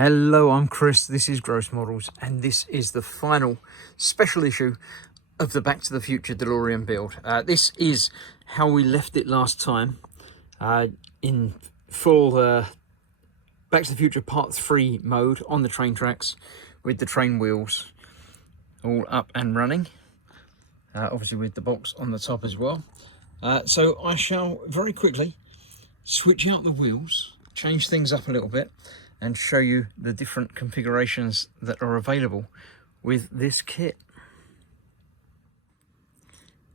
Hello, I'm Chris, this is Gross Models, and this is the final special issue of the Back to the Future DeLorean build. This is how we left it last time, in full Back to the Future Part 3 mode on the train tracks, with the train wheels all up and running, obviously with the box on the top as well. So I shall very quickly switch out the wheels, change things up a little bit, and show you the different configurations that are available with this kit.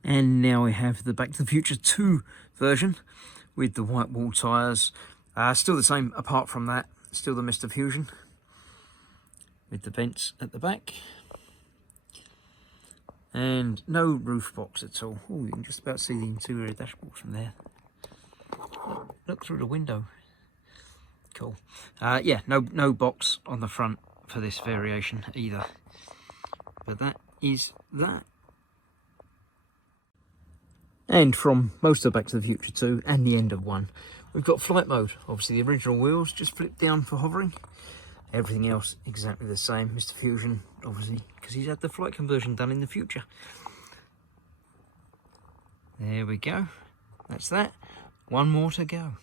And now we have the Back to the Future 2 version with the white wall tyres. Still the same apart from that, still the Mr. Fusion with the vents at the back. And no roof box at all. Oh, you can just about see the interior dashboard from there. Look through the window. Cool. Yeah, no box on the front for this variation either. But that is that. And from most of Back to the Future 2 and the end of 1, we've got flight mode. Obviously the original wheels just flip down for hovering. Everything else exactly the same. Mr. Fusion, obviously, because he's had the flight conversion done in the future. There we go. That's that. One more to go.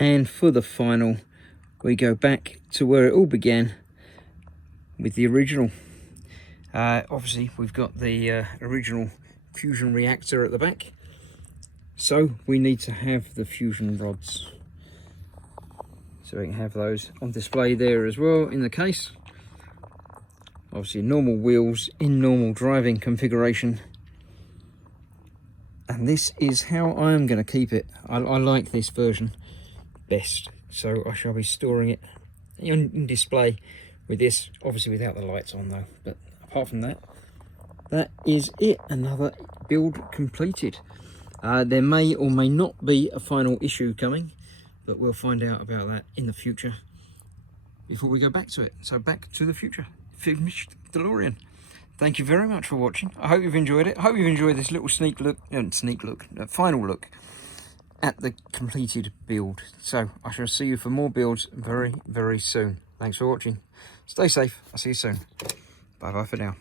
And for the final, we go back to where it all began with the original. Obviously, we've got the original fusion reactor at the back. So we need to have the fusion rods. So we can have those on display there as well in the case. Obviously normal wheels in normal driving configuration. And this is how I am going to keep it. I like this version best, so I shall be storing it in display with this, obviously without the lights on though. But apart from that, that is it. Another build completed. There may or may not be a final issue coming, but we'll find out about that in the future before we go back to it. So Back to the Future, finished DeLorean. Thank you very much for watching. I hope you've enjoyed it. I hope you've enjoyed this little final look at the completed build. So I shall see you for more builds very, very soon. Thanks for watching. Stay safe. I'll see you soon. Bye bye for now.